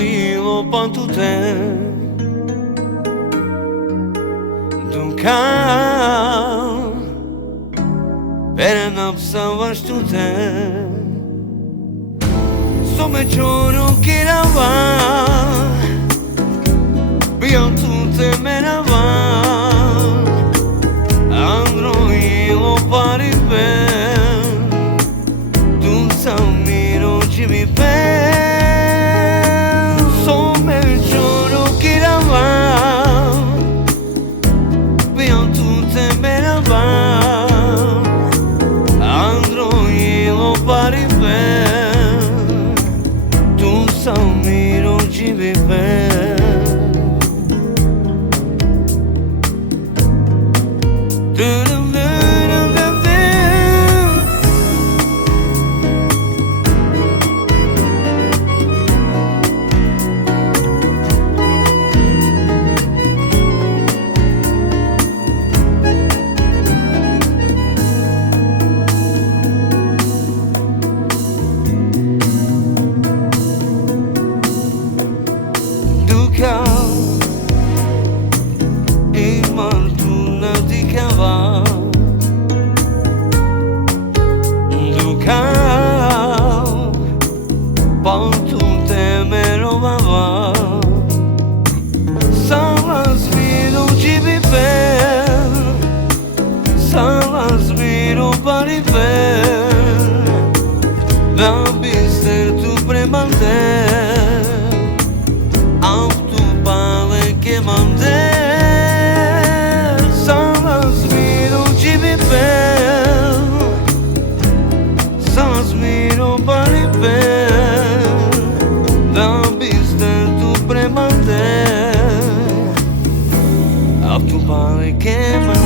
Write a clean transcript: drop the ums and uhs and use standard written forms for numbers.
androilo pantute Dukhal Perena psa vashtute So me qoro kira va Bion tute me na va Androilo pari ben Tu sa miro ci mi ben So me qoro kira va Bion tute me na va Androilo pari ben Tu sa miro ci mi ben Dukhal e martuna di cava Dukhal Pantun temero vava Salas miro cibi per Salas miro pari per Da bister tu premante che mande Salas miro cibi per Salas miro pari per Da bister tu premante A tu pare che mande